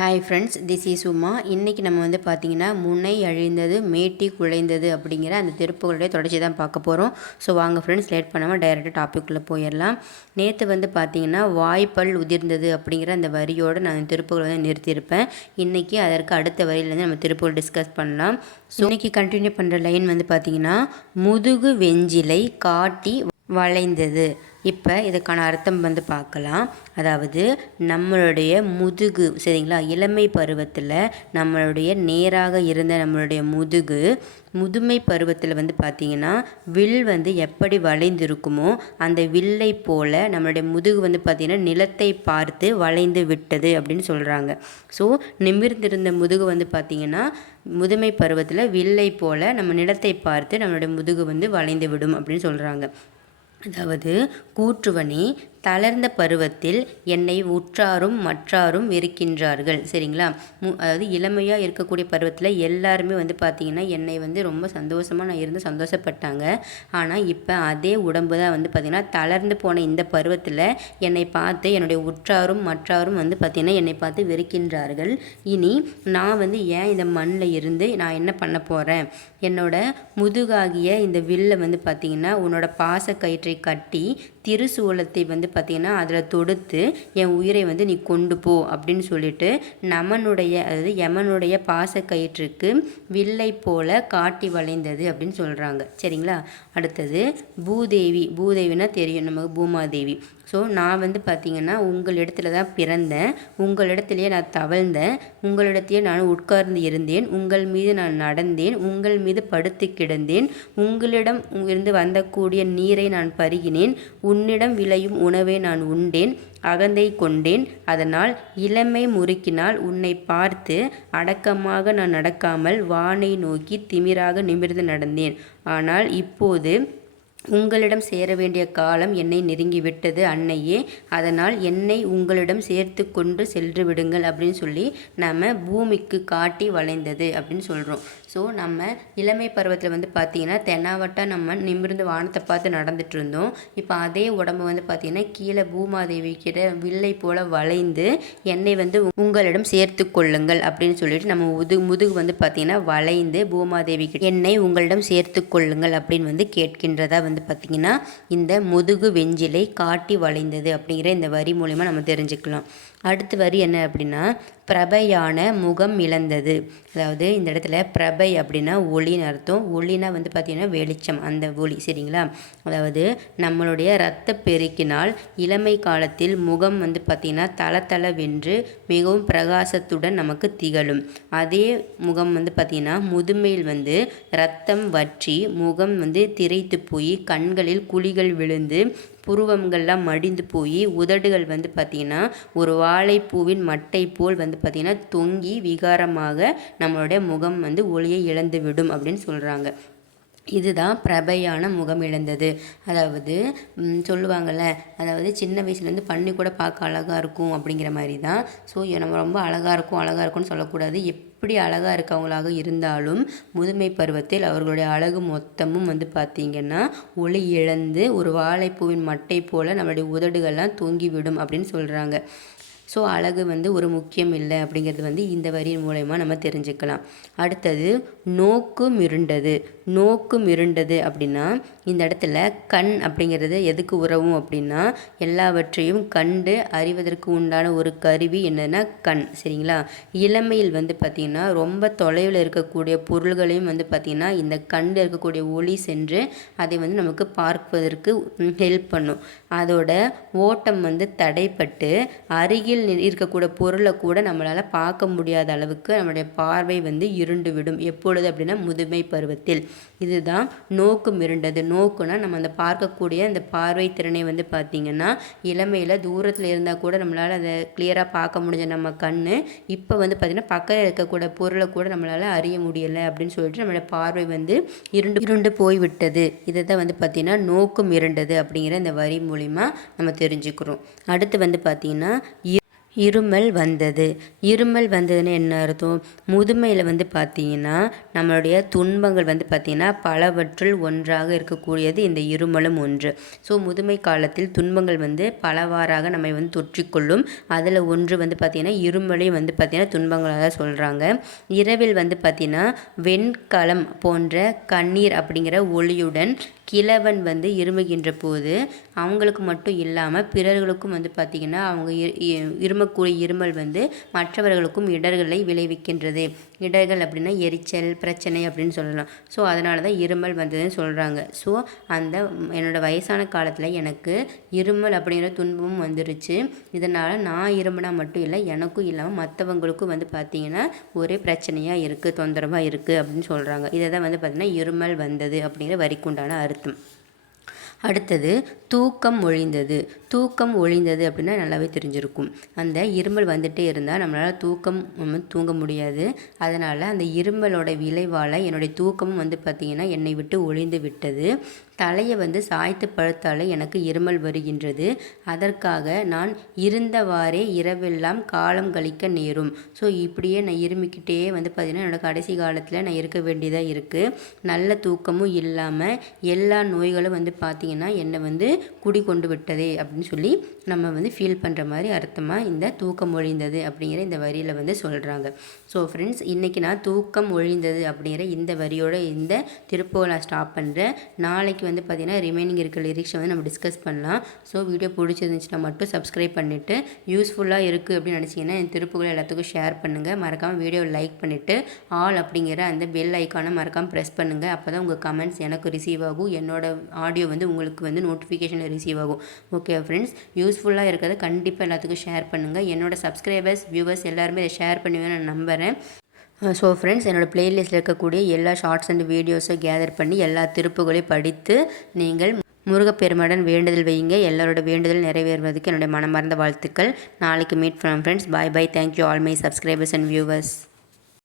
Hi friends, this is Uma. இன்றைக்கி நம்ம வந்து பார்த்திங்கன்னா முனை அழிந்தது மேட்டி குலைந்தது அப்படிங்கிற அந்த திருப்புகளுடைய தொடர்ச்சி தான் பார்க்க போகிறோம். ஸோ வாங்க ஃப்ரெண்ட்ஸ், லேட் பண்ணாமல் டைரெக்டாக டாப்பிக்குள்ளே போயிடலாம். நேற்று வந்து பார்த்திங்கன்னா வாய்ப்பல் உதிர்ந்தது அப்படிங்கிற அந்த வரியோடு நான் திருப்புகள் வந்து நிறுத்தியிருப்பேன். இன்றைக்கி அதற்கு அடுத்த வரியிலேருந்து நம்ம திருப்புகள் டிஸ்கஸ் பண்ணலாம். ஸோ இன்றைக்கி கண்டினியூ பண்ணுற லைன் வந்து பார்த்திங்கன்னா முதுகு வெஞ்சிலை காட்டி வளைந்தது. இப்போ இதுக்கான அர்த்தம் வந்து பார்க்கலாம். அதாவது நம்மளுடைய முதுகு, சரிங்களா, இளமை பருவத்தில் நம்மளுடைய நேராக இருந்த நம்மளுடைய முதுமை பருவத்தில் வந்து பார்த்திங்கன்னா வில் வந்து எப்படி வளைந்திருக்குமோ அந்த வில்லை போல் நம்மளுடைய முதுகு வந்து பார்த்திங்கன்னா நிலத்தை பார்த்து வளைந்து விட்டது அப்படின்னு சொல்கிறாங்க. ஸோ நிமிர்ந்திருந்த முதுகு வந்து பார்த்திங்கன்னா முதுமை பருவத்தில் வில்லை போல் நம்ம நிலத்தை பார்த்து நம்மளுடைய முதுகு வந்து வளைந்து விடும் அப்படின்னு சொல்கிறாங்க. அதாவது கூற்றுவனி தளர்ந்த பருவத்தில் என்னை உற்றாரும் மற்றாரும் வெறுக்கின்றார்கள். சரிங்களா, அதாவது இளமையாக இருக்கக்கூடிய பருவத்தில் எல்லாருமே வந்து பார்த்திங்கன்னா என்னை வந்து ரொம்ப சந்தோஷமாக நான் இருந்து சந்தோஷப்பட்டாங்க. ஆனால் இப்போ அதே உடம்பு தான் வந்து பார்த்திங்கன்னா தளர்ந்து போன இந்த பருவத்தில் என்னை பார்த்து என்னுடைய உற்றாரும் மற்றாரும் வந்து பார்த்திங்கன்னா என்னை பார்த்து வெறுக்கின்றார்கள். இனி நான் வந்து ஏன் இந்த மண்ணில் இருந்து நான் என்ன பண்ண போகிறேன், என்னோட முதுகாகிய இந்த வில்லை வந்து பார்த்திங்கன்னா உன்னோட பாச கயிற்றை கட்டி திருசூலத்தை வந்து பார்த்திங்கன்னா அதில் தொடுத்து என் உயிரை வந்து நீ கொண்டு போ அப்படின்னு சொல்லிட்டு அதாவது யமனுடைய பாச கயிற்றுக்கு வில்லை போல காட்டி வளைந்தது அப்படின்னு சொல்கிறாங்க. சரிங்களா, அடுத்தது பூதேவினா தெரியும் நமக்கு, பூமாதேவி. ஸோ நான் வந்து பார்த்திங்கன்னா உங்களிடத்துல தான் பிறந்தேன், உங்களிடத்துலையே நான் தவழ்ந்தேன், உங்களிடத்தையே நான் உட்கார்ந்து இருந்தேன், உங்கள் மீது நான் நடந்தேன், உங்கள் மீது படுத்து கிடந்தேன், உங்களிடம் இருந்து வந்தக்கூடிய நீரை நான் பருகினேன், உன்னிடம் விளையும் உணவை நான் உண்டேன், அகந்தை கொண்டேன், அதனால் இளமை முறுக்கினால் உன்னை பார்த்து அடக்கமாக நான் நடக்காமல் வானை நோக்கி திமிராக நிமிர்ந்து நடந்தேன். ஆனால் இப்போது உங்களிடம் சேர வேண்டிய காலம் என்னை நெருங்கிவிட்டது அன்னையே, அதனால் என்னை உங்களிடம் சேர்த்து கொண்டு சென்று விடுங்கள் அப்படின்னு சொல்லி நம்ம பூமிக்கு காட்டி வளைந்தது அப்படின்னு சொல்கிறோம். ஸோ நம்ம இளமை பருவத்தில் வந்து பார்த்திங்கன்னா தென்னாவட்டா நம்ம நிமிர்ந்து வானத்தை பார்த்து நடந்துட்டு இருந்தோம். இப்போ அதே உடம்பு வந்து பார்த்திங்கன்னா கீழே பூமாதேவி கிட்ட வில்லை போல் வளைந்து என்னை வந்து உங்களிடம் சேர்த்து கொள்ளுங்கள் அப்படின்னு சொல்லிட்டு நம்ம முதுகு வந்து பார்த்திங்கன்னா வளைந்து பூமாதேவி கிட்ட என்னை உங்களிடம் சேர்த்து கொள்ளுங்கள் அப்படின்னு வந்து கேட்கின்றதா வந்து பார்த்திங்கன்னா இந்த முதுகு வெஞ்சிலை காட்டி வளைந்தது அப்படிங்கிற இந்த வரி மூலமா நம்ம தெரிஞ்சுக்கலாம். அடுத்த வரி என்ன அப்படின்னா பிரபையான முகம் இழந்தது. அதாவது இந்த இடத்துல பிரபை அப்படின்னா ஒளின்னு அர்த்தம். ஒளினா வந்து பார்த்திங்கன்னா வெளிச்சம், அந்த ஒளி. சரிங்களா, அதாவது நம்மளுடைய இரத்த பெருக்கினால் இளமை காலத்தில் முகம் வந்து பார்த்திங்கன்னா தளதளவென்று மிகவும் பிரகாசத்துடன் நமக்கு திகழும். அதே முகம் வந்து பார்த்திங்கன்னா முதுமையில் வந்து இரத்தம் வற்றி முகம் வந்து திரைத்து போய் கண்களில் குழிகள் விழுந்து புருவங்கள்லாம் மடிந்து போய் உதடுகள் வந்து பார்த்திங்கன்னா ஒரு வாழைப்பூவின் மட்டை போல் வந்து பார்த்திங்கன்னா தொங்கி விகாரமாக நம்மளுடைய முகம் வந்து ஒளியை இழந்து விடும் அப்படின்னு சொல்கிறாங்க. இதுதான் பிரபையான முகம் இழந்தது. அதாவது சொல்லுவாங்கள்ல, அதாவது சின்ன வயசுலேருந்து பண்ணி கூட பார்க்க அழகாக இருக்கும் அப்படிங்கிற மாதிரி தான். ஸோ நம்ம ரொம்ப அழகாக இருக்கும்னு சொல்லக்கூடாது. எப்படி அழகாக இருக்கவங்களாக இருந்தாலும் முதுமை பருவத்தில் அவர்களுடைய அழகு மொத்தமும் வந்து பார்த்திங்கன்னா ஒளி இழந்து ஒரு வாழைப்பூவின் மட்டை போல் நம்மளுடைய உதடுகள்லாம் தொங்கிவிடும் அப்படின்னு சொல்கிறாங்க. ஸோ அழகு வந்து ஒரு முக்கியம் இல்லை அப்படிங்கிறது வந்து இந்த வரியின் மூலயமா நம்ம தெரிஞ்சுக்கலாம். அடுத்தது நோக்கு மிருண்டது அப்படின்னா இந்த இடத்துல கண் அப்படிங்கிறது எதுக்கு உறவும் அப்படின்னா எல்லாவற்றையும் கண்டு அறிவதற்கு உண்டான ஒரு கருவி என்னன்னா கண். சரிங்களா, இளமையில் வந்து பார்த்திங்கன்னா ரொம்ப தொலைவில் இருக்கக்கூடிய பொருள்களையும் வந்து பார்த்திங்கன்னா இந்த கண்டு இருக்கக்கூடிய ஒளி சென்று அதை வந்து நமக்கு பார்ப்பதற்கு ஹெல்ப் பண்ணும். அதோட ஓட்டம் வந்து தடைப்பட்டு அருகில் இருக்கக்கூடிய பொருளை கூட நம்மளால் பார்க்க முடியாத அளவுக்கு நம்மளுடைய பார்வை வந்து இருண்டு விடும். எப்பொழுது அப்படின்னா முதுமை பருவத்தில். இதுதான் நோக்கு மிருண்டது. நோக்குனா நம்ம அந்த பார்க்கக்கூடிய அந்த பார்வை திறனை வந்து பார்த்திங்கன்னா இளமையில் தூரத்தில் இருந்தால் கூட நம்மளால் அதை கிளியராக பார்க்க முடிஞ்ச நம்ம கண் இப்போ வந்து பார்த்திங்கன்னா பக்கத்தில் இருக்கக்கூடிய பொருளை கூட நம்மளால் அறிய முடியலை அப்படின்னு சொல்லிட்டு நம்மளோட பார்வை வந்து இருண்டு போய்விட்டது. இதை தான் வந்து பார்த்திங்கன்னா நோக்கு மிருண்டது அப்படிங்கிற இந்த வரி மூலிமா நம்ம தெரிஞ்சுக்கிறோம். அடுத்து வந்து பார்த்திங்கன்னா இருமல் வந்தது. இருமல் வந்ததுன்னு என்ன அர்த்தம்? முதுமையில் வந்து பார்த்திங்கன்னா நம்மளுடைய துன்பங்கள் வந்து பார்த்திங்கன்னா பலவற்றுள் ஒன்றாக இருக்கக்கூடியது இந்த இருமலும் ஒன்று. ஸோ முதுமை காலத்தில் துன்பங்கள் வந்து பலவாறாக நம்மை வந்து தொற்றிக்கொள்ளும். அதில் ஒன்று வந்து பார்த்திங்கன்னா இருமலையும் வந்து பார்த்திங்கன்னா துன்பங்களாக சொல்கிறாங்க. இரவில் வந்து பார்த்திங்கன்னா வெண்கலம் போன்ற கண்ணீர் அப்படிங்கிற ஒளியுடன் கிழவன் வந்து இருமுகின்ற போது அவங்களுக்கு மட்டும் இல்லாமல் பிறர்களுக்கும் வந்து பார்த்திங்கன்னா அவங்க இருமக்கூடிய இருமல் வந்து மற்றவர்களுக்கும் இடர்களை விளைவிக்கின்றது. இடர்கள் அப்படின்னா எரிச்சல் பிரச்சனை அப்படின்னு சொல்லலாம். ஸோ அதனால தான் இருமல் வந்ததுன்னு சொல்கிறாங்க. ஸோ அந்த என்னோடய வயசான காலத்தில் எனக்கு இருமல் அப்படிங்கிற துன்பமும் வந்துருச்சு. இதனால் நான் இருமுனா மட்டும் இல்லை, எனக்கும் இல்லாமல் மற்றவங்களுக்கும் வந்து பார்த்திங்கன்னா ஒரே பிரச்சனையாக இருக்குது, தொந்தரவாக இருக்குது அப்படின்னு சொல்கிறாங்க. இதை தான் வந்து பார்த்திங்கன்னா இருமல் வந்தது அப்படிங்கிற வரிக்குண்டான அர்த்தம். அடுத்தது தூக்கம் ஒழிந்தது. தூக்கம் ஒழிந்தது அப்படின்னா நல்லாவே தெரிஞ்சிருக்கும். அந்த இருமல் வந்துகிட்டே இருந்தால் நம்மளால் தூங்க முடியாது. அதனால் அந்த இருமலோட விளைவால் என்னுடைய தூக்கமும் வந்து பார்த்திங்கன்னா என்னை விட்டு ஒழிந்து விட்டது. தலையை வந்து சாய்த்து படுத்தாலே எனக்கு இருமல் வருகின்றது. அதற்காக நான் இருந்தவாறே இரவெல்லாம் காலம் கழிக்க நேரும். ஸோ இப்படியே நான் இருமிக்கிட்டே வந்து பார்த்திங்கன்னா என்னோடய கடைசி காலத்தில் நான் இருக்க வேண்டியதாக இருக்குது. நல்ல தூக்கமும் இல்லாமல் எல்லா நோய்களும் வந்து பார்த்திங்கன்னா என்னை வந்து குடிகொண்டு விட்டதே அப்படின்னு சொல்லி நம்ம வந்து ஃபீல் பண்ணுற மாதிரி அர்த்தமாக இந்த தூக்கம் ஒழிந்தது அப்படிங்கிற இந்த வரியில் வந்து சொல்கிறாங்க. ஸோ ஃப்ரெண்ட்ஸ், இன்றைக்கி நான் தூக்கம் ஒழிந்தது அப்படிங்கிற இந்த வரியோட இந்த திருப்பூரை நான் ஸ்டாப் பண்ணுறேன். நாளைக்கு வந்து பார்த்திங்கன்னா ரிமைனிங் இருக்கிற லிரிக்ஸை வந்து நம்ம டிஸ்கஸ் பண்ணலாம். ஸோ வீடியோ பிடிச்சிருந்துச்சுன்னா மட்டும் சப்ஸ்கிரைப் பண்ணிவிட்டு யூஸ்ஃபுல்லாக இருக்குது அப்படின்னு நினச்சிங்கன்னா என் திருப்புகளை எல்லாத்துக்கும் ஷேர் பண்ணுங்கள். மறக்காமல் வீடியோ லைக் பண்ணிவிட்டு ஆல் அப்படிங்கிற அந்த பெல் ஐக்கானை மறக்காமல் ப்ரெஸ் பண்ணுங்கள். அப்போ தான் உங்கள் கமெண்ட்ஸ் எனக்கு ரிசீவ் ஆகும், என்னோடய ஆடியோ வந்து உங்களுக்கு வந்து நோட்டிஃபிகேஷன் ரிசீவ் ஆகும். ஓகே ஃப்ரெண்ட்ஸ், யூஸ்ஃபுல்லாக இருக்கிறத கண்டிப்பாக எல்லாத்துக்கும் ஷேர் பண்ணுங்கள். என்னோடய சப்ஸ்கிரைபர்ஸ் வியூவர்ஸ் எல்லாருமே இதை ஷேர் பண்ணுவேன்னு நான் நம்புகிறேன். ஸோ ஃப்ரெண்ட்ஸ், என்னோடய ப்ளேலிஸ்ட்டில் இருக்கக்கூடிய எல்லா ஷார்ட்ஸ் அண்ட் வீடியோஸை கேதர் பண்ணி எல்லா திருப்புகளையும் படித்து நீங்கள் முருகப்பெருமாடன் வேண்டுதல் வையுங்க. எல்லாரோட வேண்டுதல் நிறைவேறுவதற்கு என்னுடைய மனமார்ந்த வாழ்த்துக்கள். நாளைக்கு மீட் பண்ணலாம் friends. Bye bye. Thank you all my subscribers and viewers.